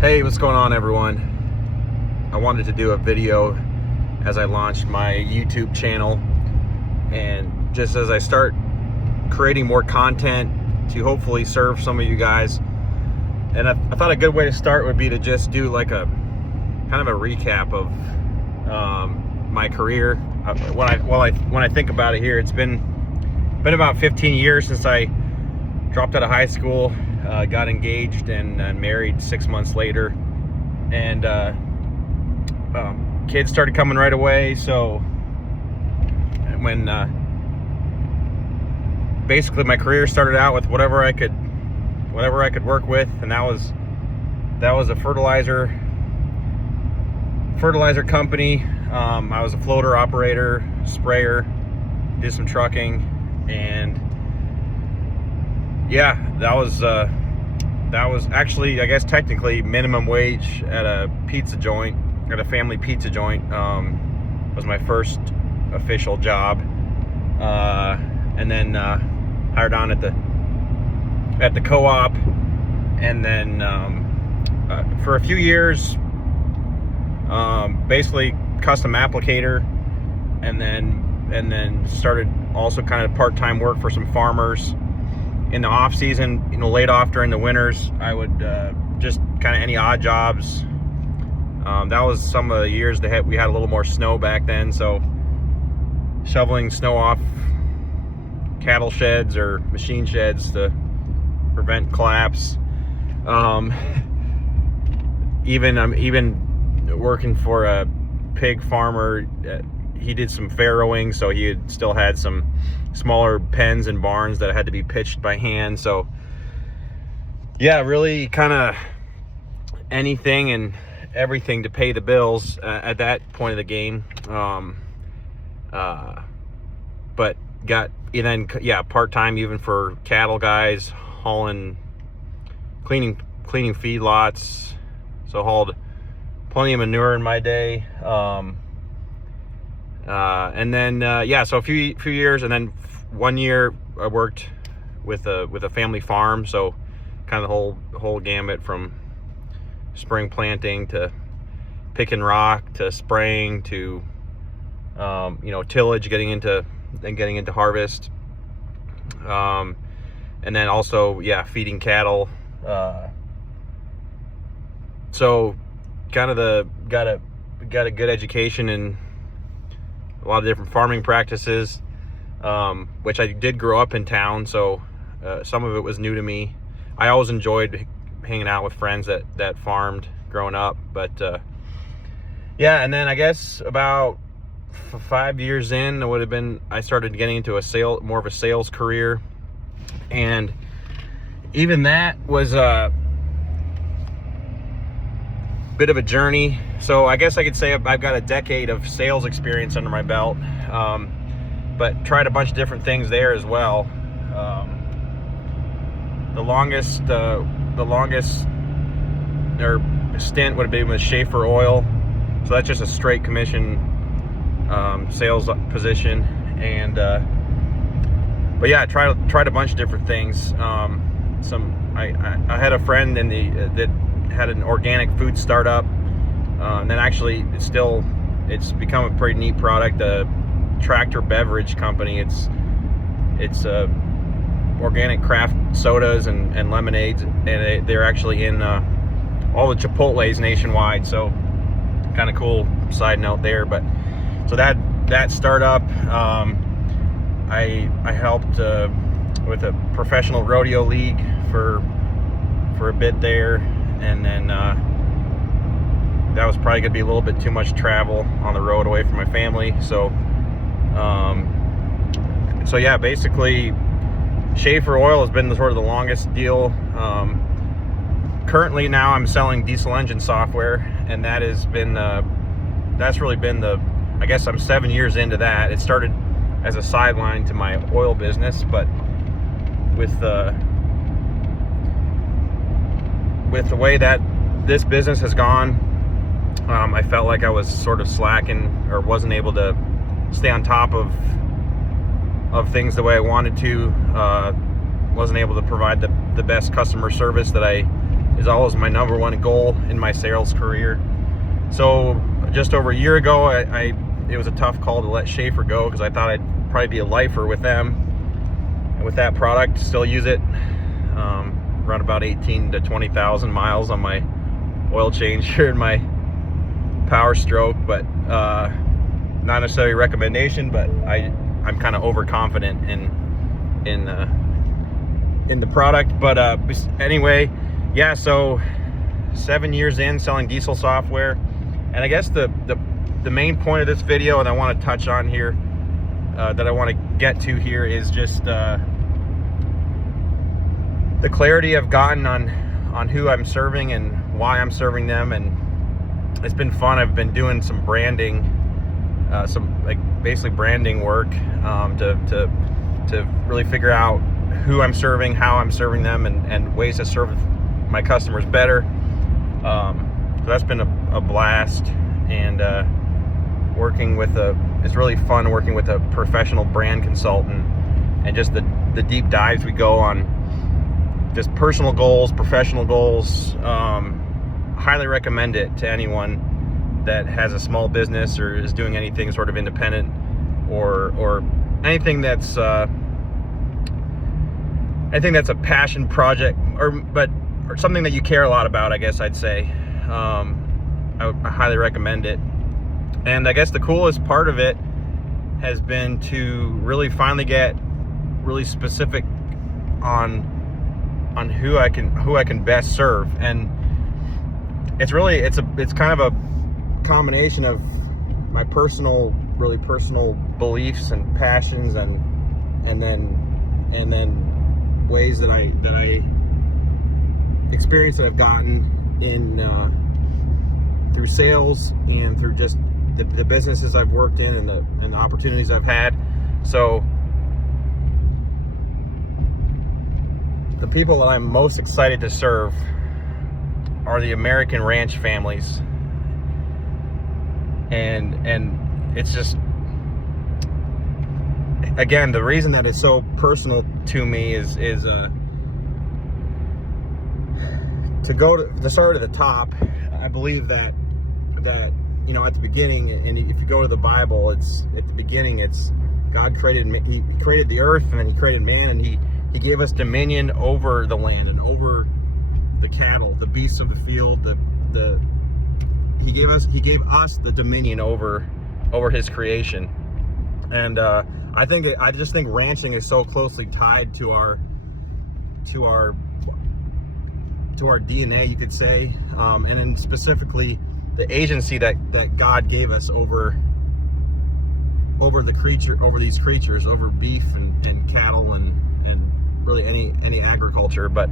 Hey, what's going on, everyone? I wanted to do a video as I launched my YouTube channel, and just as I start creating more content to hopefully serve some of you guys. And I thought a good way to start would be to just do like a kind of a recap of my career. When I think about it here, it's been about 15 years since I dropped out of high school, got engaged and married 6 months later, and kids started coming right away. So when basically my career started out with whatever I could work with, and that was a fertilizer company. I was a floater operator, sprayer, did some trucking, and yeah, that was actually, I guess, technically minimum wage at a pizza joint, at a family pizza joint. Was my first official job, and then hired on at the co-op, and then for a few years, basically custom applicator, and then started also kind of part-time work for some farmers. In the off season, laid off during the winters, I would just kind of any odd jobs. That was some of the years that we had a little more snow back then, so shoveling snow off cattle sheds or machine sheds to prevent collapse. Even working for a pig farmer. He did some farrowing, so he still had some smaller pens and barns that had to be pitched by hand. So yeah, really kind of anything and everything to pay the bills at that point of the game. But got part-time even for cattle guys, cleaning feedlots. So hauled plenty of manure in my day. And then so a few years, and then 1 year I worked with a family farm. So kind of the whole gamut, from spring planting to picking rock to spraying to tillage, getting into harvest, and then also feeding cattle. So kind of got a good education in a lot of different farming practices, which I did grow up in town, so some of it was new to me. I always enjoyed hanging out with friends that farmed growing up, but and then I guess about 5 years in, I started getting into more of a sales career, and even that was a bit of a journey. So I guess I could say I've got a decade of sales experience under my belt, but tried a bunch of different things there as well. The longest stint would have been with Schaefer Oil. So that's just a straight commission sales position, and but yeah, I tried a bunch of different things. I had a friend that had an organic food startup, and then actually it's become a pretty neat product, a Tractor beverage company. It's organic craft sodas and lemonades, and they're actually in all the Chipotles nationwide. So kind of cool side note there. But so that startup, I helped with a professional rodeo league for a bit there, and then that was probably gonna be a little bit too much travel on the road away from my family. So yeah, basically Schaefer Oil has been sort of the longest deal. Currently now I'm selling diesel engine software, and that's really been I guess I'm 7 years into that. It started as a sideline to my oil business, but with the way that this business has gone, I felt like I was sort of slacking, or wasn't able to stay on top of things the way I wanted to. Wasn't able to provide the best customer service that I is always my number one goal in my sales career. So just over a year ago, it was a tough call to let Schaefer go, because I thought I'd probably be a lifer with them and with that product. Still use it, run about 18 to 20,000 miles on my oil change here in my Power Stroke, but not necessarily a recommendation, but I'm kind of overconfident in the product. But anyway, yeah, so 7 years in selling diesel software, and I guess the main point of this video, and I want to touch on here, that I want to get to here, is just the clarity I've gotten on who I'm serving and why I'm serving them. And it's been fun. I've been doing some branding, basically branding work, to really figure out who I'm serving, how I'm serving them, and ways to serve my customers better. So that's been a blast, and it's really fun working with a professional brand consultant, and just the deep dives we go on just personal goals, professional goals. Highly recommend it to anyone that has a small business or is doing anything sort of independent, or anything that's a passion project, or something that you care a lot about, I guess I'd say. I highly recommend it. And I guess the coolest part of it has been to really finally get really specific on who I can best serve. And it's kind of a combination of my personal beliefs and passions, and then ways that I experience that I've gotten in through sales, and through just the businesses I've worked in, and the opportunities I've had. So the people that I'm most excited to serve are the American ranch families, and it's just, again, the reason that it's so personal to me is to start at the top. I believe that at the beginning, and if you go to the Bible, it's at the beginning, it's God created the earth, and then he created man, and he gave us dominion over the land and over the cattle, the beasts of the field. He gave us the dominion over his creation. And I just think ranching is so closely tied to our DNA, you could say, and then specifically the agency that God gave us over these creatures, over beef and cattle and really any agriculture. But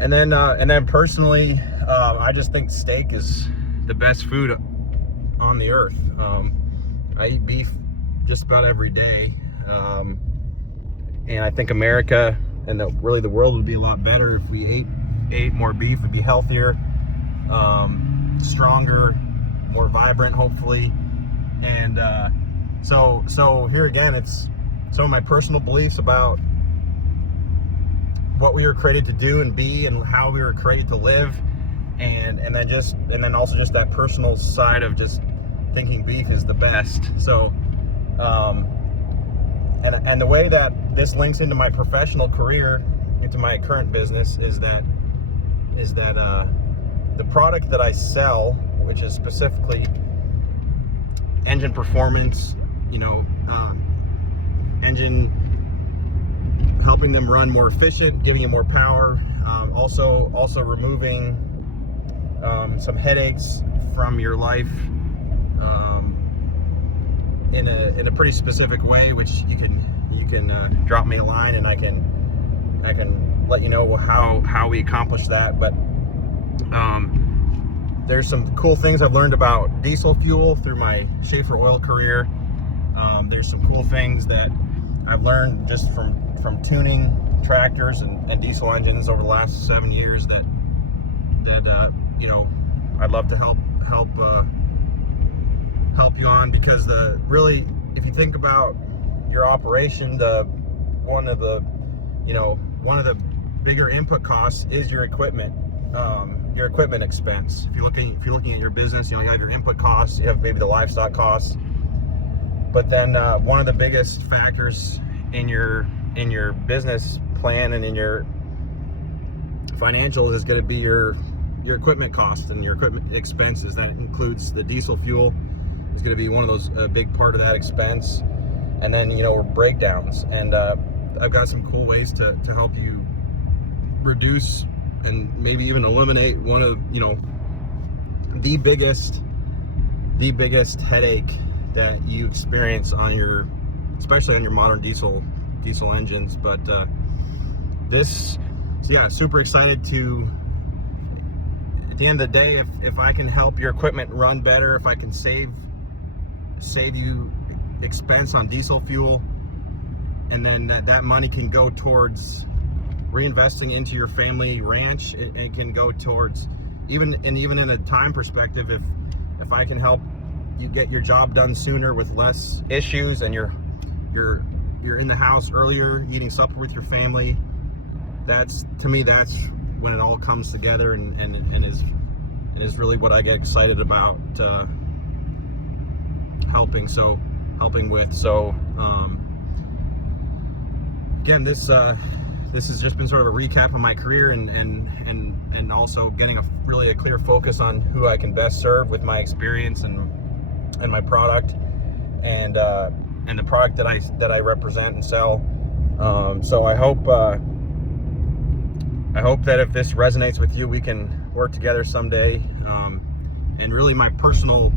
and then personally, I just think steak is the best food on the earth. I eat beef just about every day, and I think America and really the world would be a lot better if we ate more beef. We'd be healthier, stronger, more vibrant, hopefully. And so here again, it's some of my personal beliefs about what we were created to do and be, and how we were created to live, and then also just that personal side of just thinking beef is the best. So and the way that this links into my professional career, into my current business, is that the product that I sell, which is specifically engine performance, engine, helping them run more efficient, giving them more power, also removing some headaches from your life, in a pretty specific way, which you can drop me a line, and I can let you know how we accomplish that. But there's some cool things I've learned about diesel fuel through my Schaefer oil career. There's some cool things that I've learned just from tuning tractors and diesel engines over the last 7 years that I'd love to help you on, because if you think about your operation, one of the bigger input costs is your equipment expense. If you're looking at your business, you know, you have your input costs, you have maybe the livestock costs, but then one of the biggest factors in your business plan and in your financials is going to be your equipment costs and your equipment expenses. That includes the diesel fuel is going to be one of those, a big part of that expense, and then, you know, breakdowns. And I've got some cool ways to help you reduce and maybe even eliminate one of, you know, the biggest headache that you experience on your, especially on your modern diesel engines. But so yeah, super excited to, at the end of the day, if I can help your equipment run better, if I can save you expense on diesel fuel, and then that money can go towards reinvesting into your family ranch. It can go towards, even in a time perspective, if I can help you get your job done sooner with less issues, and you're in the house earlier eating supper with your family, that's, to me, that's when it all comes together and is really what I get excited about helping with. So again, this has just been sort of a recap of my career, and also getting a clear focus on who I can best serve with my experience and my product, and the product that I represent and sell. So I hope that if this resonates with you, we can work together someday. And really, my personal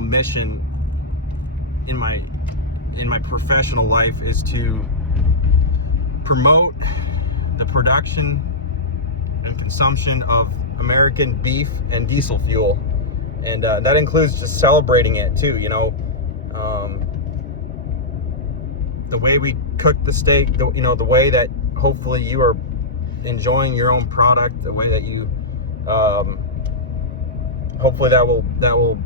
mission in my professional life is to promote the production and consumption of American beef and diesel fuel, and that includes just celebrating it too. You know, the way we cook the steak, the way that hopefully you are enjoying your own product, the way that you hopefully that will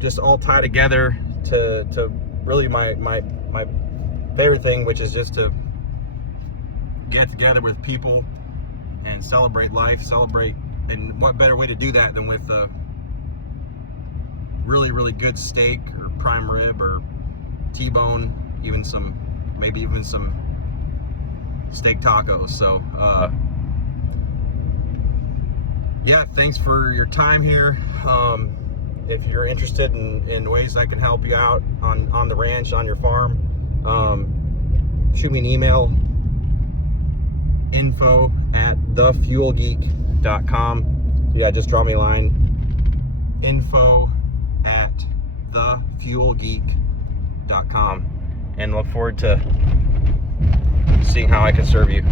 just all tie together to really my favorite thing, which is just to get together with people and celebrate life, and what better way to do that than with a really good steak or prime rib or T-bone, maybe even some steak tacos. So yeah, thanks for your time here. If you're interested in ways I can help you out on the ranch, on your farm, shoot me an email, info@thefuelgeek.com. So yeah, just draw me a line, info@thefuelgeek.com, and look forward to seeing how I can serve you.